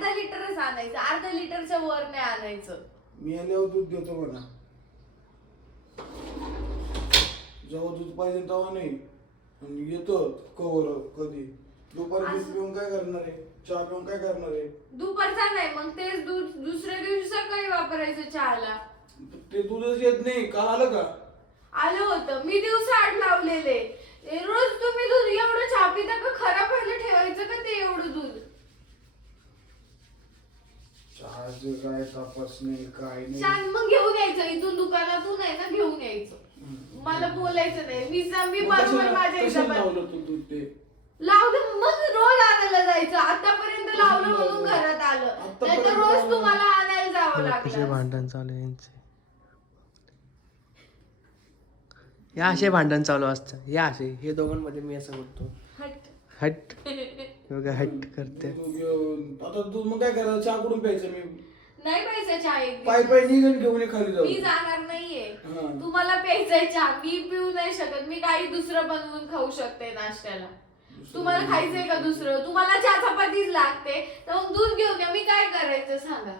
अर्धा लिटरच आणायचं, अर्धा लिटरच्या वर नाही आणायचं. मी आल्यावर दूध देतो म्हणा, जेव्हा दूध पाहिजे तेव्हा नाही. आणि येतो कवर कधी दुपारी दूध पिऊन काय करणार आहे, चहा पिऊन काय करणार आहे. दुपारचा नाही, मग तेच दूध दुसऱ्या दिवशी सकाळी वापरायचं चहाला. ते दूधच येत नाही. काल आलं का? आलं होतं, मी दिवसाआड लावलेले. रोज तुम्ही दूध एवढं चहा पिता का? खराब व्हायला ठेवायचं का ते एवढं दूध? चहाचं काय तपास नाही, काय नाही. छान, मग घेऊन यायचं इथून दुकानातून आहे ना, घेऊन यायचं. मला बोलायचं नाही. मी बरोबर माझ्या हिशोबाने लावलं तू दूध ते लावलं, मग रोज आणायला जायचं. आतापर्यंत लावलं म्हणून घरात आलं, नाहीतर रोज तुम्हाला आणायला जावं कसे लागलं. भांडण चालू आहे यांचे. या असे भांडण चालू असतं, या असे. हे दोघांमध्ये मी असं बोलतो, हट. हट बघा, हट करते. दूध घेऊन आता दूध मग काय करायचं, चहा कुठून प्यायचं. मी नाही प्यायचं चहा एक पाय दिवस. पाय निघून घेऊन ये खाली जाऊ. मी जाणार नाहीये. हा. तुम्हाला प्यायचंय चहा, मी पिऊ नाही शकत. मी काही दुसरं बनवून खाऊ शकते नाश्त्याला. तुम्हाला खायचंय का दुसरं? तुम्हाला चहा चपातीच लागते, तर मग दूध घेऊन या. मी काय करायचं सांगा?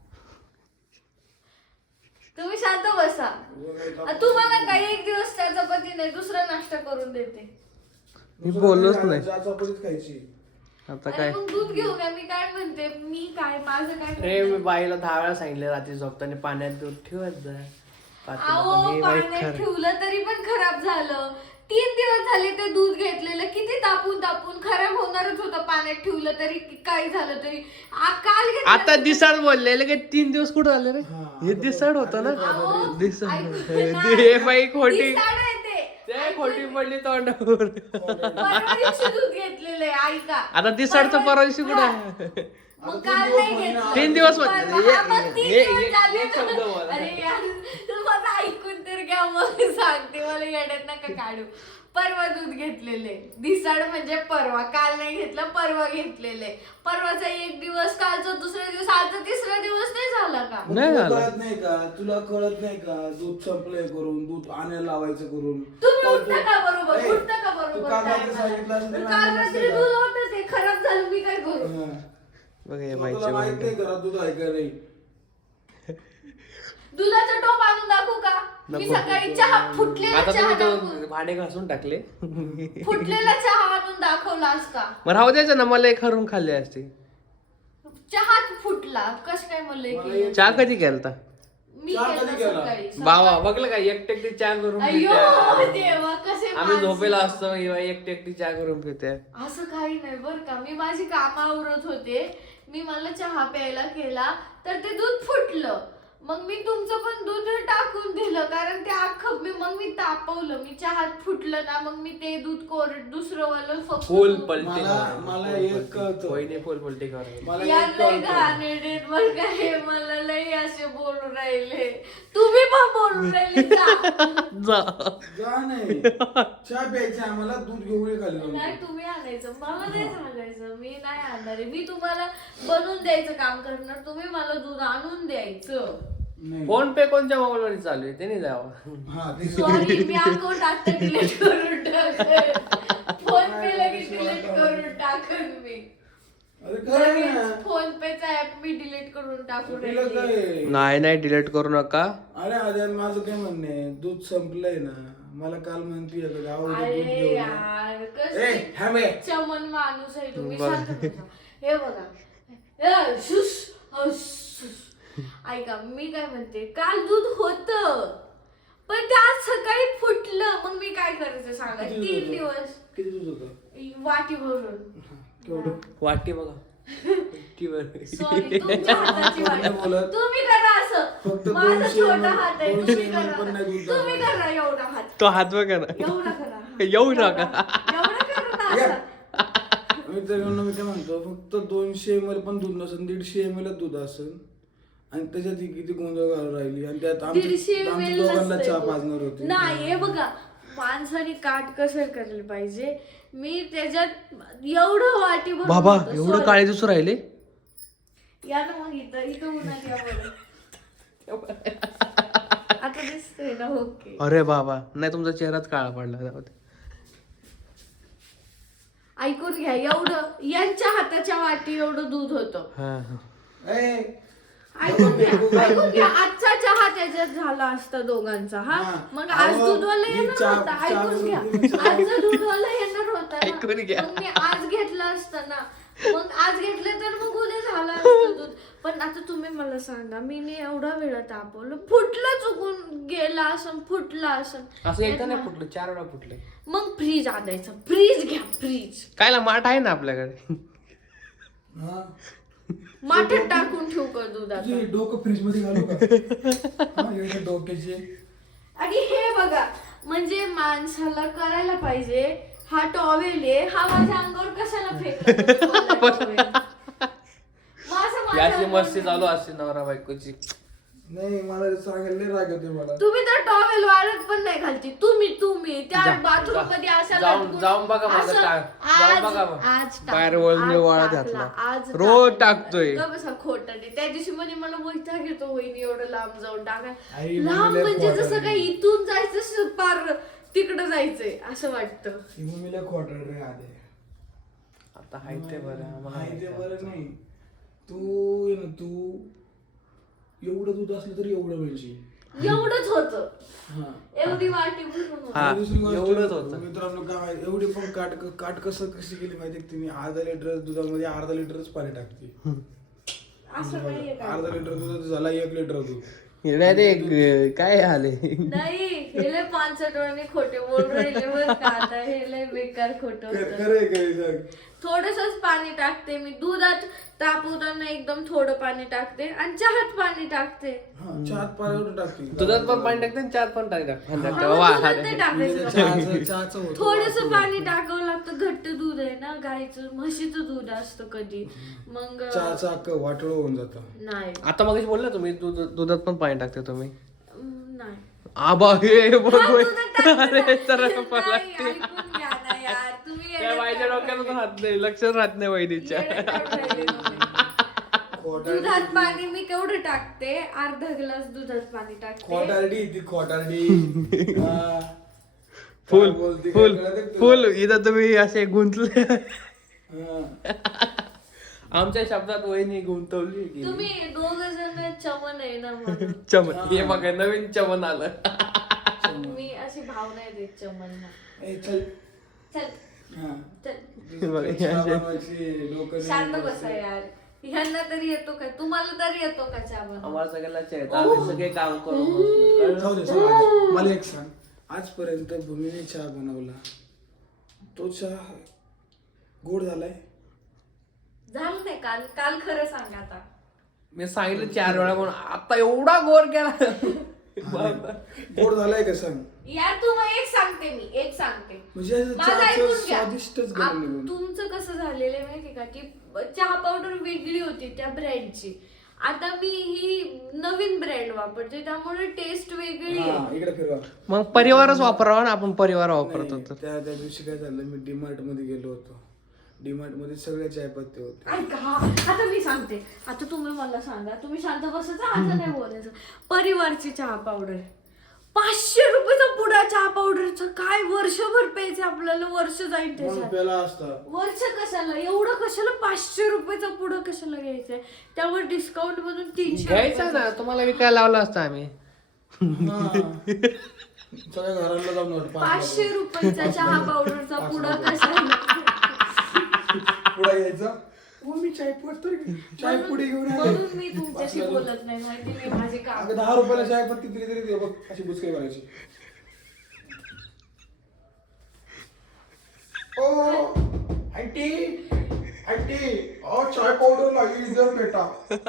तुम्ही शांत बसा. तुम्हाला काही एक दिवस चहा चपाती नाही, दुसरा नाश्ता करून देते. मी बोललोच नाही. चहा चपातीच खायची. आता अरे काय, मग दूध घेऊन या. मी काय म्हणते, मी काय माझं काय अरे मी म्हणते? बाईला 10 वेळा सांगितलं रात्री झोपताना पाण्यात दूध ठेवत जा. अहो, पाण्यात ठेवलं तरी पण खराब झालं. 3 दिवस झाले ते दूध घेतलेलं, किती तापून तापून खराब होणारच होतं. पाण्यात ठेवलं तरी काय झालं तरी. काल घेतलं आता दिसाड बोलले की 3 दिवस कुठं आले रे? हा. हे दिसाड होतं ना, अहो, दिसाड. ऐकून हे बाई खोटी, दिसाड आहे ते. ते खोटी पडली तोंडावर. परवा दिवशी दूध घेतलेलं आहे, ऐका. आता दिसाडचं परवा दिवशी कुठं आहे? मग काल नाही घेतलं. 3 दिवस परवा- हा, मग 3 हे- दिवस हे- झाले. एक शब्द बोला. अरे यार, तुम्हाला ऐकून तर घ्या, मग सांगते. मला येड्यात नका काढू. परवा दूध घेतलेले, दिसाड म्हणजे परवा. काल नाही घेतलं, परवा घेतलेले. परवाचा एक दिवस, कालचा दुसरा दिवस, आजचा तिसरा दिवस नाही झाला का? मग नाही तुला झालं. कळत नाही का? तुला कळत नाही का? दूध संपलंय करून, दूध आणायला लावायचं करून. तुम्ही काल उठता तू- का बरोबर? ए, उठता का तू बरोबर? काल काय रात्री सांगितलं असेल पण तर काल आणायला रात्री नसतं दूध का? होतं, ते खराब झालं, मी काय करू? हा. बघा हे तुला बाईचे माहित भांडण. नाही करा दूध आहे का नाही. दुधाचा टोप आणून दाखवू का? मी नको. सकाळी चहा फुटलेला आता चहा तुम्ही दाखवून, तो भांडे घासून टाकले. फुटलेला चहा आणून दाखवलास का? मग राहू द्यायचं ना, मला एक हरून खाल्ली असते. चहाच फुटला, कस काय म्हणलंय मला की? चहा कधी केलता? मी चहा केलं कधी केला? सकाळी. बाबा बघलं का, एकटे चहा करून अय्यो पिते. देवा, कसे आम्ही माणसं. झोपेला असतो, एकटी चहा करून पिते. असं काही नाही बर का. मी माझी कामं आवरत होते, मी मला चहा प्यायला केला, तर ते दूध फुटलं. मग मी तुमचं पण दूध टाकून दिलं, कारण ते अख्खं मग मी तापवलं. मी चहात फुटलं ना, मग मी ते दूध कोरड दुसरं वालं फक्त फुल दूध- पलटी मला एक कळतं. फुल पलटी कर. मला यार एक लय कळतं. घाणेरडेत बरं का हे. मला लय असे बोलून राहिले. तुम्ही पण बोलून राहिले का? जा नाही. चहा प्यायची आम्हाला, दूध घेऊन ये खाली जाऊन. नाही, तुम्ही आणायचं, मला नाही सांगायचं. मी नाही आणणार आहे. मी तुम्हाला बनवून द्यायचं काम करणार, तुम्ही मला दूध आणून द्यायचं. नाही. फोन पे कोणत्या मोबाईल मध्ये चालू आहे ते नाही जावं. हा, ते सॉरी, मी अकाउंट आता डिलीट करून टाकेन. फोन पे लगेच डिलीट करून टाकन मी. अरे काय ना. फोन पेचा ऍप मी डिलीट करून टाकून तिला राहिली. काय? नाही डिलीट करू नका. अरे आद्यान माझं काय म्हणणं आहे, दूध संपलंय ना. मला काल म्हणते दूध अरे घेऊन यार, ए, कसं थांबे. चमन माणूस आहे तुम्ही. बरं. शांत बसा. हे बघा, ए, शुश, शुश. ऐका, मी काय म्हणते, काल दूध होत, पण ते आज सकाळी फुटलं. मग मी काय करायचं सांगा? किती दूध 3 होतं? दिवस किती दूध होतं? वाटी भरून. केवढं? वाटी बघा. सॉरी, तुमच्या हाताची वाटी. नाही बोलत. तुम्ही करा असं. फक्त माझा 200 छोटा ml हात आहे, 200 तुम्ही ml पण करा. नाही दूध तुम्ही दाखवत. करा एवढा हात. तो हात बघा ना. एवढा करा. एवढा का? एवढा करा ना या. असं. मित्रांनो, मी काय म्हणतो, फक्त 200 ml पण दूध नसेल, 150 ml दूध असेल. आणि त्याच्यात ही किती गोंधळ घालून राहिली. आणि त्यात 150 आमच्या ml दोघांना नसतंय चहा दूध. पाजणार होती. नाही, हे बघा, माणसाने काट कसं करायला पाहिजे. मी त्याच्यात एवढं वाटी भरून बाबा होतं. एवढं Sorry. काळे दिसू राहिले. या ना मग इथं उन्हात या बरं. आता दिसतोय ना? ओके. अरे बाबा नाही, तुमचा चेहराच काळा पडला. जाऊ दे. ऐकून घ्या, एवढं यांच्या हाताच्या वाटी एवढं दूध होतं. हा ए, ऐकून घ्या, आजचा चहा त्याच्यात झाला असता दोघांचा. हा, हा. मग आज अहो, दूधवाला मी येणार चहा- होता. चहा ऐकून घ्या, बनवून आजचा दूधवाला येणार होता ना. ऐकून घ्या. मग मी आज घेतलं असतं ना. मग आज घेतलं तर मग उद्या झालं असतं दूध. पण आता तुम्ही मला सांगा, मी एवढा वेळा तापवलं, फुटलं, चुकून गेला असं, फुटला असं. असं एकदा नाही फुटलं, 4 वेळा फुटले. मग फ्रीज आणायचं. फ्रीज घ्या, फ्रीज. कायला माठ आहे ना आपल्याकडे. हा. माठात टाकून ठेवू का दुधात? तुझे डोकं फ्रीज मध्ये घालू का? हा, एवढे डोक्याचे. आणि हे बघा, म्हणजे माणसाला करायला पाहिजे. हा टॉवेल आहे, हा माझ्या अंगावर कशाला फेकला? याची मस्ती चालू असते नवरा बायकोची. नाही, मला सांगायला लय राग येते मला. तुम्ही तर टॉवेल वाळत पण नाही घालती. तुम्ही त्या बाथरूम मध्ये अशा जाऊन बघा माझं जाऊन बघा बाहेर वळून वाळत घातला. आज रोज टाकतोय. बसा खोटाने. त्या दिवशी मध्ये मला वैताग येतो, वहिनी एवढं लांब जाऊन टाका. आई, लांब मम्मीला म्हणजे खोटारडी. जसं काही इथून जायचं पार तिकडं जायचंय असं वाटतं. ही मम्मीला खोटं रे आधी. आता हाय ते बरं हाय ते बरं नाही. तू ये ना, तू एवढं दूध असलं तरी एवढं म्हणजे एवढंच होतं. हा. एवढी वाटी भरून होतं. हा, दुसरी गोष्ट, एवढंच होतं. मित्रांनो, काय माहिती, एवढी पण काट कशी केली माहिती तुम्ही? अर्धा लिटर दुधामध्ये अर्धा लिटरच पाणी टाकते. असं नाहीये का? अर्धा लिटर दूध झाला 1 लिटर दूध. डायरेक्ट काय आले. नाही, हे लय 65 खोटे बोल राहिले बरं का आता. हे लय बेकार खोटं होतं. खरे सांग. थोडंसंच पाणी टाकते मी दुधात. तापवताना एकदम थोडं पाणी टाकते आणि चहात पाणी टाकते. हा, चहात पाणी एवढं टाकते. दुधात पण पाणी टाकते आणि चहात पण टाकते. दुधात नाही टाकायचं. चहाचं होतं. थोडस पाणी टाकावं लागतं. घट्ट दूध आहे ना गाईचं, म्हशीचं दूध असतं कधी. मग चहाचं अख्खं वाटोळं होऊन जातं. नाही. आता मग बोलला तुम्ही दुधात पण पाणी टाकते तुम्ही. नाही. आबा हे बघ हा, दुधात टाकते अरे ना. तर नाही, मला ऐकून घ्या ना यार. तुम्ही त्या बाईच्या डोक्यात राहत नाही, लक्षात राहत नाही वहिनीच्या. दुधात पाणी मी केवढं टाकते? अर्धा ग्लास दुधात पाणी टाकते. खोटारडी ती खोटारडी. हा. फुल काय बोलते, फुल काय कळतं का तुला? फुल इथं तुम्ही असे गुंतले. हा. आमच्या शब्दात वहिनी गुंतवली गेली. तुम्ही दोघ जण चमन आहे ना म्हणून. चमन हे बघा नवीन चमन आलं. मी अशी भाव नाही देत चमनला. ए, चल. चल हा. चल बघा, चहा बनवायची, डोकं नाही शांत बनवायचं. बसा यार. ह्यांना तरी येतो का? तुम्हाला तरी येतो का चहा बनवता? आम्हाला सगळ्याला चेत आम्ही सगळे काम करून बसलो. जाऊ दे, चल, आज मला एक सांग. आजपर्यंत भूमीने चहा बनवला, तो चहा गोड झालाय? झालं नाही काल? काल खरं सांग आता. मी सांगितलं 4 वेळा म्हणून आता एवढा गोर केला. गोड झालाय का सांग? यार तुम्हाला एक सांगते मी, एक सांगते. म्हणजे असं माझं चहाचं ऐकून घ्या. स्वादिष्टच गरम निघून. तुमचं कसं झालेलं आहे माहिती का, की चहा पावडर वेगळी होती त्या ब्रँडची. आता मी ही नवीन ब्रँड वापरते, त्यामुळे टेस्ट वेगळी आहे. हा, इकडे फिरवा. मग परिवारच वापरावा ना, आपण परिवार वापरतो नाही, तर. त्या दिवशी काय झालं, मी डीमार्ट मध्ये गेलो होतो. डीमार्ट मध्ये सगळे चायपत्ते होते. ऐका, आता मी सांगते. आता तुम्ही मला सांगा, तुम्ही शांत बसायचं, आता नाही बोलायचं. परिवारची चहा पावडर 500 रुपयाचा पुडा चहा पावडरचा. काय वर्षभर प्यायचं आपल्याला? वर्ष जाईल म्हणून त्याच्यात. प्याला असता. वर्ष कशाला एवढं? कशाला 500 रुपयाचा पुडा कशाला घ्यायचंय? त्यावर डिस्काउंट मधून 300 घ्यायचा ना, तुम्हाला विकायला लावला असता आम्ही. हा. सगळ्या घराला जाऊन वाट, 500 रुपयाचा चहा पावडरचा पुडा कशाला? पुढे घ्यायचा. हो, मी चाय पुढे घेऊन आले. म्हणून मी तुमच्याशी बोलत नाही, माहिती मी माझे काम. अगं 10 रुपयाला चाय पत्ती दिली तरी दे बघ, अशी बुचके बनायची. ओ आंटी, आंटी, चाय पावडर लागली जर बेटा.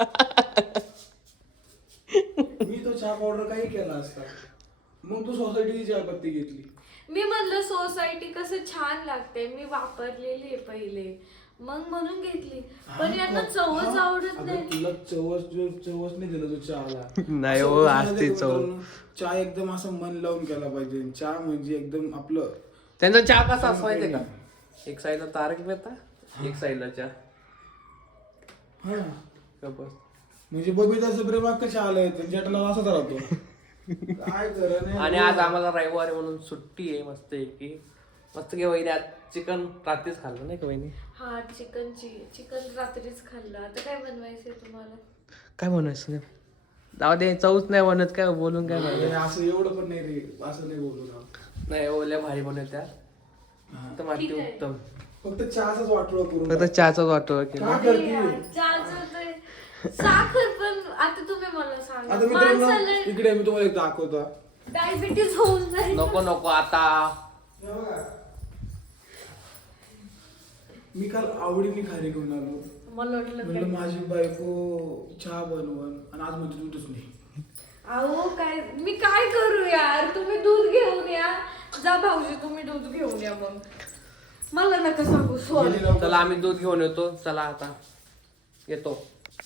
मी तो चहा पावडर काही केला असता, मग तू सोसायटीची चाय पत्ती घेतली. मी म्हणलं सोसायटी कसं छान लागते, मी वापरलेली आहे पहिले, मग म्हणून घेतली. पण यांना चवच आवडत अगं, नाही. तुला चवच नाही दिलं तू चहाला. नाही असं हो, कसं असते माहितीये का चव. मित्रांनो? चहा एकदम असं मन लावून केला पाहिजे. चहा म्हणजे एकदम आपलं. त्यांचा चहा कसा असं माहितीये का? एक साईडला तारक मेहता, एक साईडला चहा. हा, गप्प. म्हणजे बबिताचं प्रेम कशा आलंय, जटला असंच राहतो. काय करा नाही. आणि आज आम्हाला रविवारी म्हणून सुट्टी आहे, मस्त की वहिनी आज चिकन रात्रीच खाल्लं नाही का वहिनी? हा चिकन रात्रीच खाल्लं. आता काय बनवायचंय तुम्हाला? काय म्हणायचं नाही. जाऊ दे, चवच नाही बनत, काय बोलून काय अरे, फायदा. असं एवढं पण नाही रे, असं नाही बोलू ना. नाही ओल्या भारी बनवत्या हा. तर माहिती ठीक आहे. उत्तम. फक्त चहाचाच वाटोळा करून फक्त टाक. चहाचाच वाटोळा केला. का अरे करते? यार, चहाचं ते साखर पण आता तुम्ही मला सांगा आता मित्रांनो माणसाला इकडे मी तुम्हाला एक दाखवतो. डायबिटीज होऊन जाईल. नको आता. हे बघा. मी काल आवडीने खारी घेऊन आलो. मला वाटलं म्हणलं काय. माझी बायको चहा बनवण आणि आज म्हणजे दूधच नाही. अहो काय मी काय करू यार, तुम्ही दूध घेऊन या. जा भाऊजी तुम्ही दूध घेऊन या. मग मला नका सांगू सॉरी. गेली लवकर. चला आम्ही दूध घेऊन येतो. चला आता येतो.